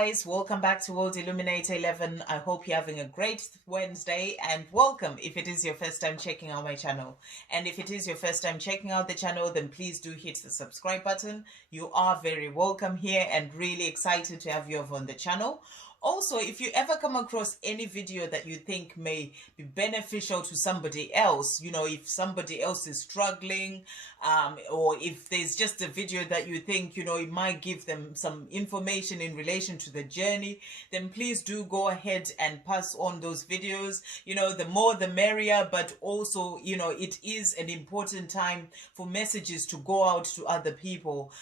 Guys, welcome back to World Illuminator 11. I hope you're having a great Wednesday, and welcome if it is your first time checking out my channel. And if it is your first time checking out the channel, then please do hit the subscribe button. You are very welcome here and really excited to have you over on the channel. Also, if you ever come across any video that you think may be beneficial to somebody else, if somebody else is struggling, or if there's just a video that you think, it might give them some information in relation to the journey, then please do go ahead and pass on those videos. The more the merrier, but also, it is an important time for messages to go out to other people,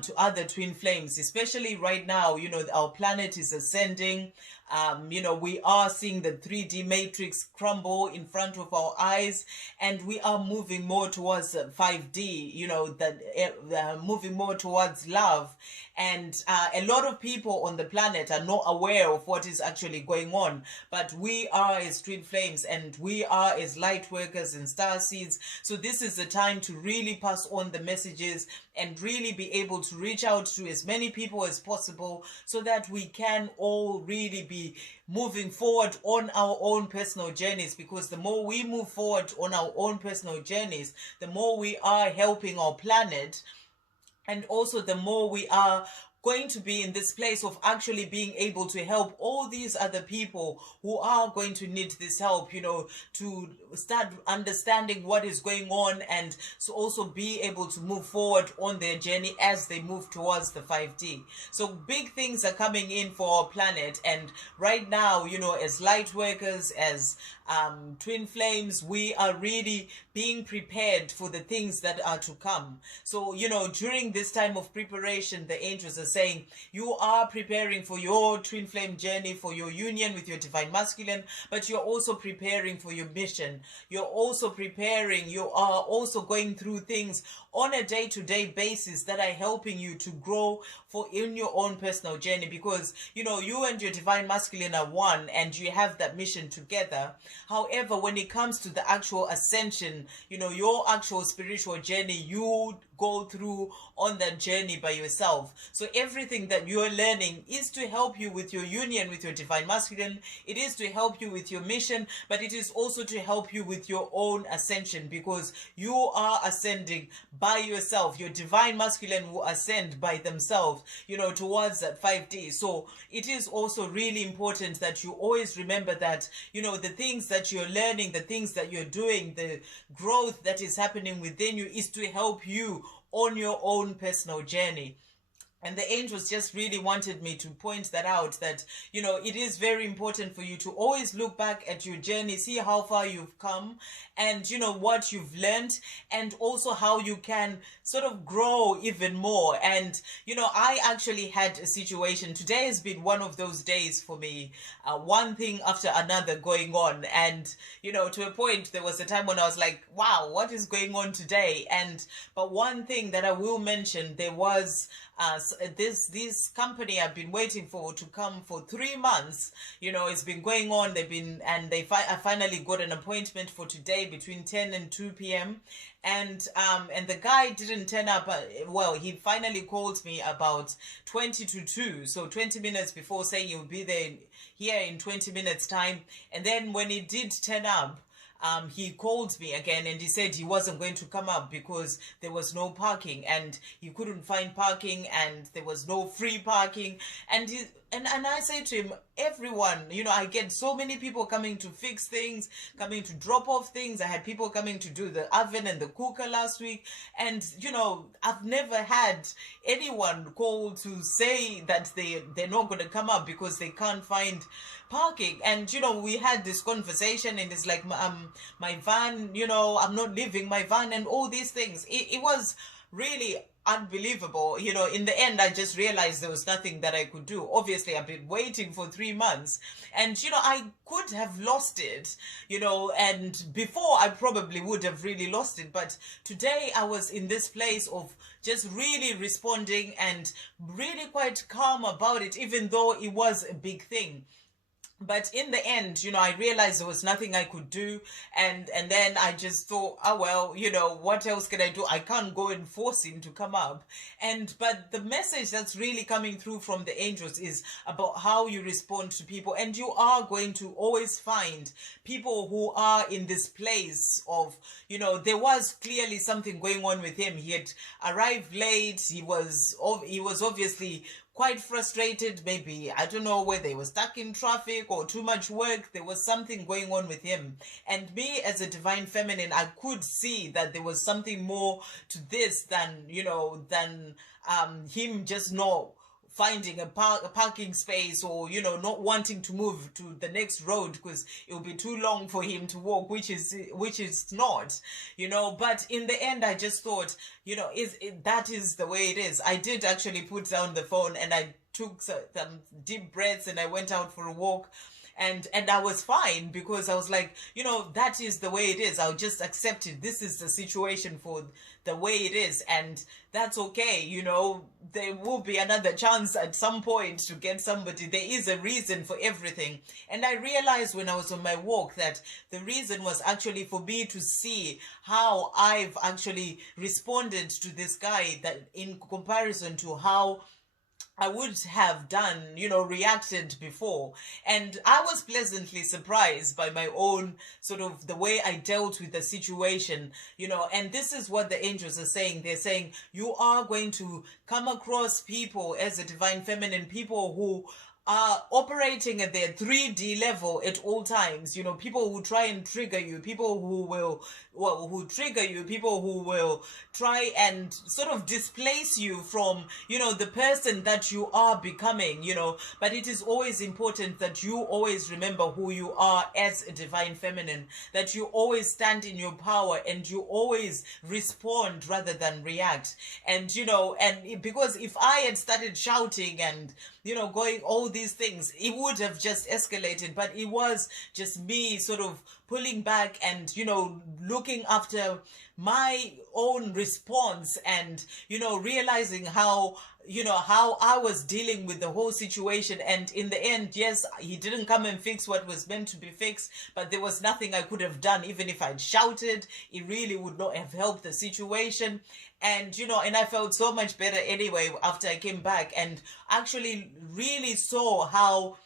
to other twin flames, especially right now. Our planet is ascending. We are seeing the 3D matrix crumble in front of our eyes, and we are moving more towards 5D, moving more towards love. And a lot of people on the planet are not aware of what is actually going on, but we are as twin flames, and we are as light workers and star seeds. So this is the time to really pass on the messages and really be able to reach out to as many people as possible, so that we can all really be moving forward on our own personal journeys. Because the more we move forward on our own personal journeys, the more we are helping our planet, and also the more we are going to be in this place of actually being able to help all these other people who are going to need this help, to start understanding what is going on, and so also be able to move forward on their journey as they move towards the 5D. So big things are coming in for our planet, and right now, as light workers, as twin flames, we are really being prepared for the things that are to come. So, during this time of preparation, the angels are saying you are preparing for your twin flame journey, for your union with your divine masculine, but you're also preparing for your mission. You're also preparing, you are also going through things on a day-to-day basis that are helping you to grow in your own personal journey, because you and your divine masculine are one, and you have that mission together. However, when it comes to the actual ascension, your actual spiritual journey, you go through on that journey by yourself. So everything that you're learning is to help you with your union with your divine masculine. It is to help you with your mission, but it is also to help you with your own ascension, because you are ascending by yourself. Your divine masculine will ascend by themselves, towards that 5D. So it is also really important that you always remember that, the things that you're learning, the things that you're doing, the growth that is happening within you is to help you on your own personal journey. And the angels just really wanted me to point that out, that, it is very important for you to always look back at your journey, see how far you've come, and, what you've learned, and also how you can sort of grow even more. And, I actually had a situation. Today has been one of those days for me, one thing after another going on. And, to a point, there was a time when I was like, wow, what is going on today? But one thing that I will mention, there was this company I've been waiting for to come for 3 months. It's been going on. I finally got an appointment for today between 10 and 2 p.m. And the guy didn't turn up. He finally called me about 20 to 2, so 20 minutes before, saying he would be here in 20 minutes time. And then when he did turn up, he called me again, and he said he wasn't going to come up because there was no parking, and he couldn't find parking, and there was no free parking. And I said to him, everyone, I get so many people coming to fix things, coming to drop off things. I had people coming to do the oven and the cooker last week. And, I've never had anyone call to say that they're not going to come up because they can't find parking. And, we had this conversation, and it's like, my van, I'm not leaving my van, and all these things. It was really unbelievable. In the end, I just realized there was nothing that I could do. Obviously, I've been waiting for 3 months, and I could have lost it, and before I probably would have really lost it. But today I was in this place of just really responding and really quite calm about it, even though it was a big thing. But in the end, I realized there was nothing I could do. And then I just thought, oh well, what else can I do? I can't go and force him to come up. But the message that's really coming through from the angels is about how you respond to people. And you are going to always find people who are in this place of, there was clearly something going on with him. He had arrived late. He was obviously quite frustrated. Maybe, I don't know, whether he was stuck in traffic or too much work. There was something going on with him. And me, as a divine feminine, I could see that there was something more to this than him just not finding a parking space, or not wanting to move to the next road because it will be too long for him to walk, which is not. But in the end, I just thought, that is the way it is. I did actually put down the phone, and I took some deep breaths, and I went out for a walk. And I was fine, because I was like, that is the way it is. I'll just accept it. This is the situation for the way it is, and that's okay. There will be another chance at some point to get somebody. There is a reason for everything. And I realized when I was on my walk that the reason was actually for me to see how I've actually responded to this guy, that in comparison to how I would have done, reacted before. And I was pleasantly surprised by my own sort of the way I dealt with the situation, and this is what the angels are saying. They're saying you are going to come across people as a divine feminine, people who are operating at their 3D level at all times. People who try and trigger you, people who trigger you, people who will try and sort of displace you from, the person that you are becoming, But it is always important that you always remember who you are as a divine feminine, that you always stand in your power, and you always respond rather than react. And, because if I had started shouting and, going all these things, it would have just escalated. But it was just me sort of pulling back and, looking after my own response, and, realizing how I was dealing with the whole situation. And in the end, yes, he didn't come and fix what was meant to be fixed, but there was nothing I could have done. Even if I'd shouted, it really would not have helped the situation. And, and I felt so much better anyway after I came back, and actually really saw how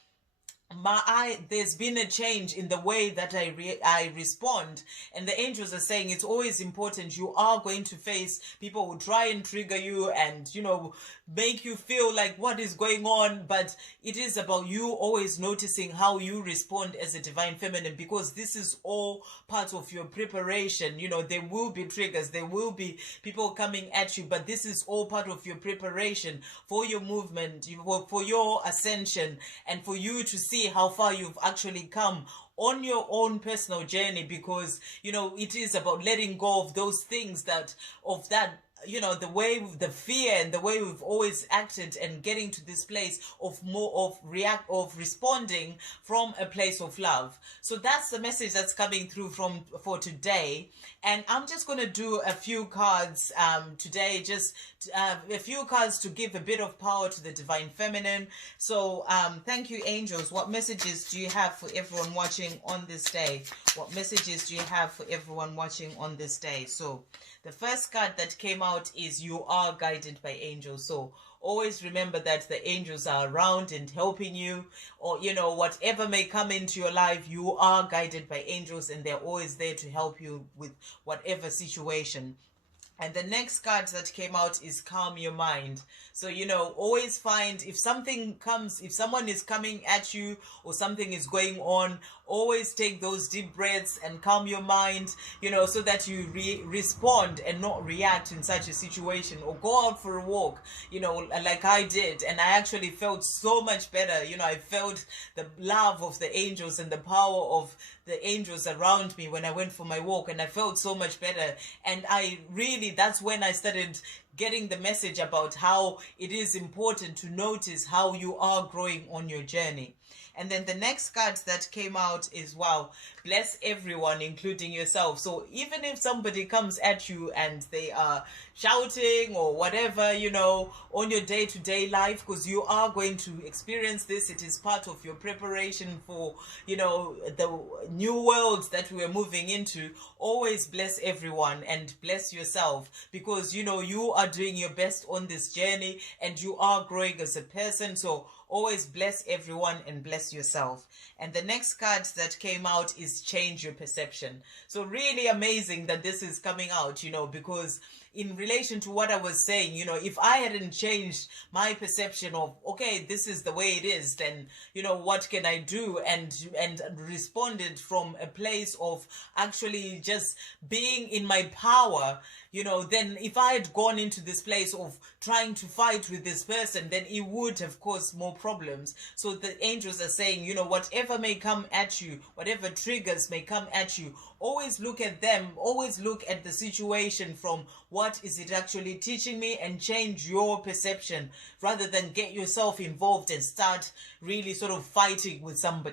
there's been a change in the way that I respond. And the angels are saying it's always important. You are going to face people who try and trigger you and, make you feel like what is going on. But it is about you always noticing how you respond as a divine feminine, because this is all part of your preparation. There will be triggers, there will be people coming at you, but this is all part of your preparation for your movement, for your ascension, and for you to see how far you've actually come on your own personal journey. Because it is about letting go of those things the way, the fear and the way we've always acted, and getting to this place of more of responding from a place of love. So that's the message that's coming through for today. And I'm just going to do a few cards today, just a few cards to give a bit of power to the divine feminine. So thank you, angels. What messages do you have for everyone watching on this day? What messages do you have for everyone watching on this day? So the first card that came out is you are guided by angels. So always remember that the angels are around and helping you, or whatever may come into your life, you are guided by angels, and they're always there to help you with whatever situation. And the next card that came out is calm your mind. So, always find if someone is coming at you or something is going on, always take those deep breaths and calm your mind, so that you respond and not react in such a situation. Or go out for a walk, like I did. And I actually felt so much better. I felt the love of the angels and the power of the angels around me when I went for my walk, and I felt so much better. And that's when I started getting the message about how it is important to notice how you are growing on your journey. And then the next card that came out is, wow, bless everyone, including yourself. So even if somebody comes at you and they are shouting or whatever, you know, on your day-to-day life, because you are going to experience this, it is part of your preparation for, you know, the new world that we're moving into. Always bless everyone and bless yourself, because, you know, you are doing your best on this journey and you are growing as a person. So always bless everyone and bless yourself. And the next card that came out is change your perception. So really amazing that this is coming out, you know, because in relation to what I was saying, you know, if I hadn't changed my perception of, okay, this is the way it is, then, you know, what can I do? And responded from a place of actually just being in my power, you know, then if I had gone into this place of trying to fight with this person, then it would have caused more problems. So the angels are saying, you know, whatever may come at you, whatever triggers may come at you, always look at them, always look at the situation from what is it actually teaching me, and change your perception rather than get yourself involved and start really sort of fighting with somebody.